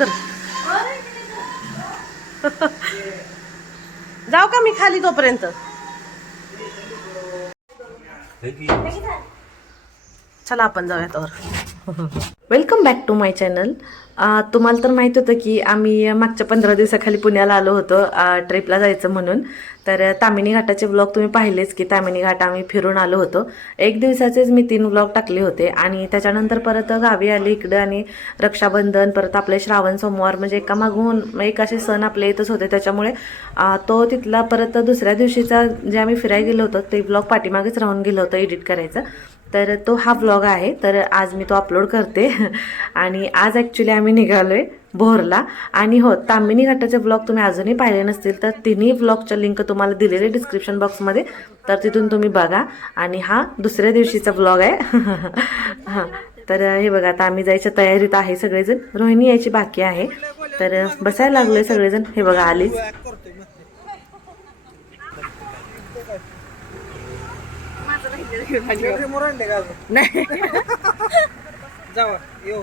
लवकर जाऊ का मी खाली तोपर्यंत? चला आपण जाऊया तर welcome back to my channel तुम्हाला तर माहीत होतं की आम्ही मागच्या पंधरा दिवसाखाली पुण्याला आलो होतो ट्रिपला जायचं म्हणून. तर तामिनी घाटाचे ब्लॉग तुम्ही पाहिलेच की तामिनी घाट आम्ही फिरून आलो होतो. एक दिवसाचेच मी तीन ब्लॉग टाकले होते आणि त्याच्यानंतर परत गावी आले इकडं आणि रक्षाबंधन परत आपले श्रावण सोमवार म्हणजे एका मागून एक असे सण आपले येतच होते. त्याच्यामुळे तो तिथला परत दुसऱ्या दिवशीचा जे आम्ही फिरायला गेलो होतो ते ब्लॉग पाठीमागेच राहून गेलो होतं एडिट करायचं. तर तो हा ब्लॉग आहे. तर आज मी तो अपलोड करते. आणि आज ॲक्च्युली आम्ही निघालो आहे भोरला. आणि हो तामिनी घाटाचे ब्लॉग तुम्ही अजूनही पाहिले नसतील तर तिन्ही ब्लॉगच्या लिंक तुम्हाला दिलेले डिस्क्रिप्शन बॉक्समध्ये तर तिथून तुम्ही बघा. आणि हा दुसऱ्या दिवशीचा ब्लॉग आहे. हां. तर हे बघा आता आम्ही जायच्या तयारीत आहे सगळेजण. रोहिणी यायची बाकी आहे. तर बसायला लागलोय सगळेजण. हे बघा आलीच. जावा येऊ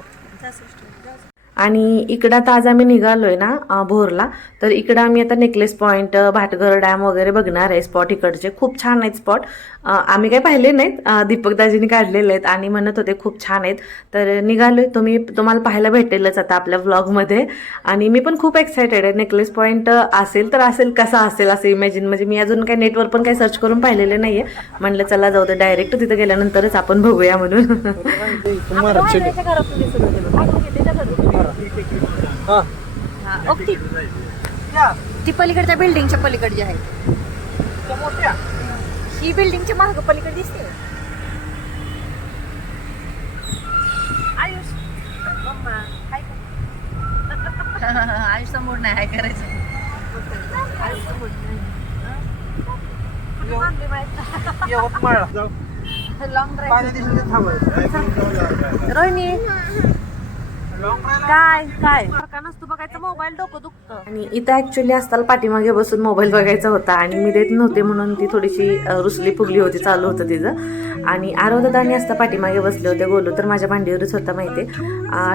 आणि इकडं आता आज आम्ही निघालोय ना अं, भोरला. तर इकडं आम्ही आता नेकलेस पॉईंट भाटघर डॅम वगैरे बघणार आहे स्पॉट इकडचे. खूप छान आहेत स्पॉट आम्ही काही पाहिले नाहीत. दीपकदाजींनी काढलेले आहेत आणि म्हणत होते खूप छान आहेत. तर निघालोय. तुम्ही तुम्हाला पाहायला भेटेलच आता आपल्या व्लॉगमध्ये आणि मी पण खूप एक्सायटेड आहे. नेकलेस पॉईंट असेल तर असेल कसा असेल असं इमॅजिन म्हणजे मी अजून काही नेटवर पण काही सर्च करून पाहिलेले नाहीये. म्हणलं चला जाऊ दे डायरेक्ट तिथं गेल्यानंतरच आपण बघूया म्हणून. हा. ती पलीकडच्या बिल्डिंगच्या पलीकडची आहे. त्या मोठ्या. ही बिल्डिंगच्या माग पलीकडे दिसते. आयुष. मम्मा काय आयुष समोर नाही काय करायचं. आयुष समोर नाही. यवतमाळ जाऊ. लॉंग थांबायचं. रोहिणी. काय काय? नसतो बघायचं मोबाईल डोकं दुखतं. आणि इथं ऍक्च्युली असताना पाठीमागे बसून मोबाईल बघायचा होता आणि मी देत नव्हते म्हणून ती थोडीशी रुसली फुगली होती चालू होतं तिचं. आणि आरोदादा आणि असता पाठीमागे बसले होते बोलू तर माझ्या भांडीवरच होता माहिती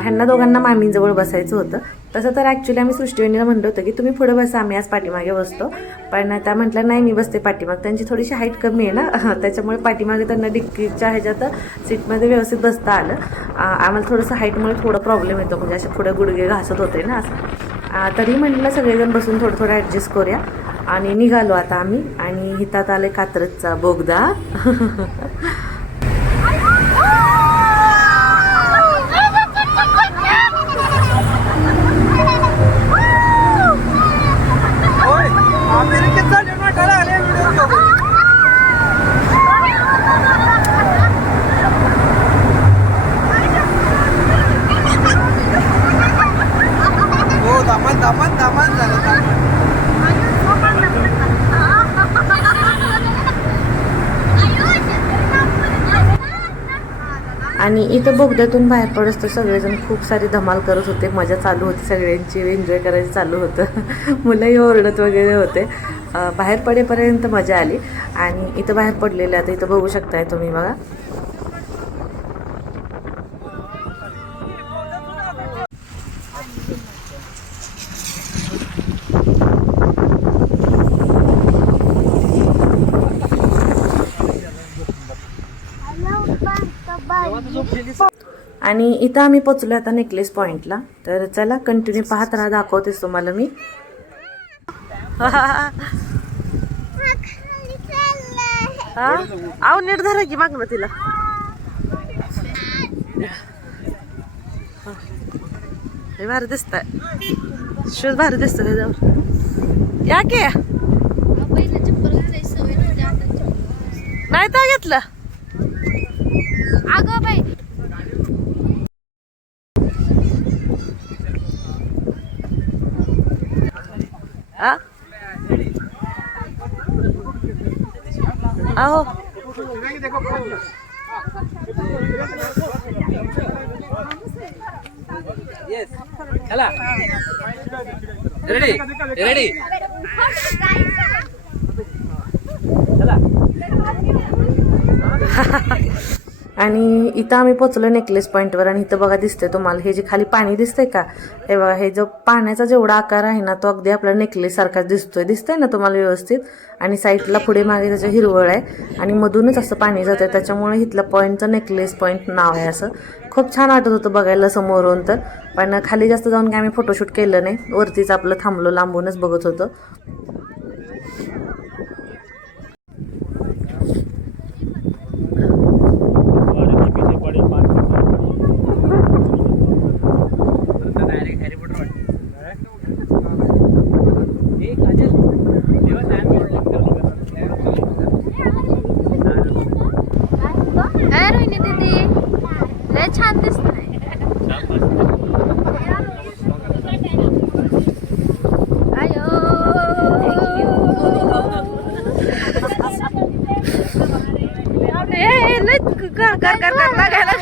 ह्यांना दोघांना मामींजवळ बसायचं होतं. तसं तर ॲक्च्युली आम्ही सृष्टीवेणीला म्हणलं होतं की तुम्ही पुढं बसा आम्ही आज पाठीमागे बसतो. पण त्या म्हटलं नाही मी बसते पाठीमाग. त्यांची थोडीशी हाईट कमी आहे ना? त्याच्यामुळे पाठीमागे त्यांना डिक्कीच्या ह्याच्यात सीटमध्ये व्यवस्थित बसता आलं. आम्हाला थोडंसं हाईटमुळे थोडं प्रॉब्लेम येतो. म्हणजे असे पुढे गुडघे घासत होते ना असं. तरी म्हटलं सगळेजण बसून थोडं थोडं ॲडजस्ट करूया. आणि निघालो आता आम्ही. आणि हितात आले कात्रजचा बोगदा. आणि इथं बोगद्यातून बाहेर पडत तर सगळेजण खूप सारी धमाल करत होते. मजा चालू होती. सगळ्यांची एन्जॉय करायचं चालू होतं. मुलंही ओरडत वगैरे होते. बाहेर पडेपर्यंत मजा आली. आणि इथं बाहेर पडलेले आता इथं बघू शकताय तुम्ही बघा. आणि इथं आम्ही पोचलो आता नेकलेस पॉइंटला तर चला कंटिन्यू पाहत राहा दाखवतेस तुम्हाला मी. हा? आव नीट धरा की माग ना तिला. हे भारी दिसत शूज भारी दिसत त्याच्यावर. या के. नाही तर घेतलं. अगं बाई आ आहो चला रेडी रेडी चला आणि इथं आम्ही पोचलो नेकलेस पॉईंटवर आणि इथं बघा दिसतंय तुम्हाला हे जे खाली पाणी दिसतंय का? हे बघा हे जो पाण्याचा जेवढा आकार आहे ना तो अगदी आपला नेकलेस सारखा दिसतोय. दिसतंय ना तुम्हाला व्यवस्थित? आणि साईडला पुढे मागे त्याचं हिरवळ आहे आणि मधूनच असं पाणी जातंय. त्याच्यामुळे इथलं पॉईंटचं नेकलेस पॉईंट नाव आहे असं. खूप छान वाटत होतं बघायला समोरून तर. पण खाली जास्त जाऊन काय आम्ही फोटोशूट केलं नाही. वरतीच आपलं थांबलो लांबूनच बघत होतो काय रोहिणी दीदी लय छान दिसतंय आयो ए, ए, लय कर कर कर लागायला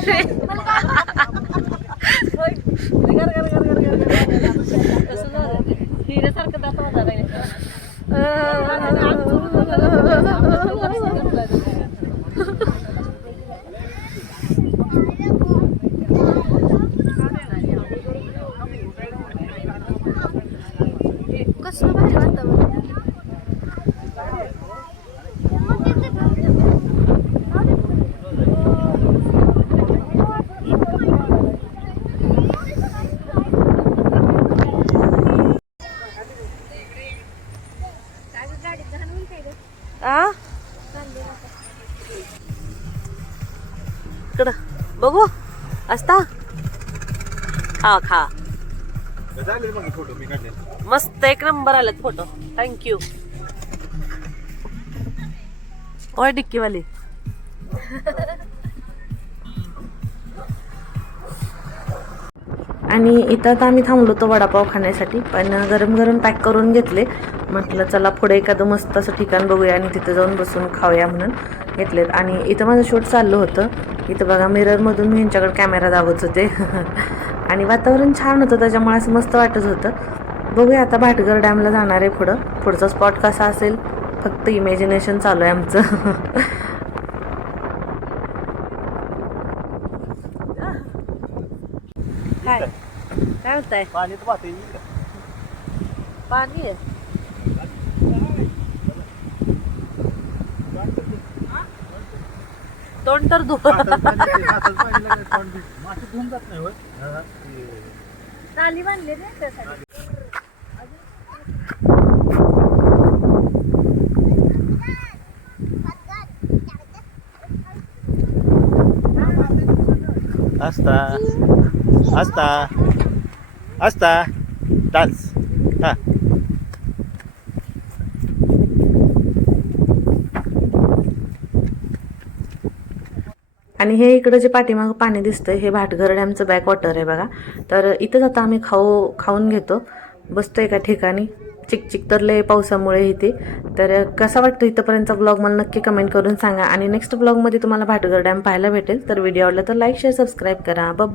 तिकडं बघू. असता. खा खा. मस्त एक नंबर आलेत फोटो. थँक्यू ओय डिक्कीवाली. आणि इथं आता आम्ही थांबलो होतो वडापाव खाण्यासाठी पण गरम गरम पॅक करून घेतले. म्हटलं चला पुढे एखादं मस्त असं ठिकाण बघूया आणि तिथं जाऊन बसून खाऊया म्हणून घेतलेत. आणि इथं माझं शूट चाललं होतं. इथं बघा मिररमधून मी यांच्याकडे कॅमेरा दाखवत होते. आणि वातावरण छान होतं त्याच्यामुळे असं मस्त वाटत होतं. बघूया आता भाटगर डॅमला जाणार आहे पुढं. पुढचा स्पॉट कसा असेल? फक्त इमॅजिनेशन चालू आहे आमचं. काय काय होतंय पाणी पाणी आहे. तोंड तर धु बांधली त्यासाठी. असता असता असता डान्स. हा. आणि हे इकडं जे पाठीमागं पाणी दिसतंय हे भाटघर डॅमचं बॅक वॉटर आहे बघा. तर इथंच आता आम्ही खाऊ खाऊन घेतो. बसतो एका ठिकाणी. चिकचिक तर लय पावसामुळे इथे. तर कसा वाटतो इथंपर्यंतचा ब्लॉग मला नक्की कमेंट करून सांगा. आणि नेक्स्ट ब्लॉगमध्ये तुम्हाला भाटघर डॅम पाहायला भेटेल. तर व्हिडिओ आवडला तर लाईक शेअर सबस्क्राईब करा. बाय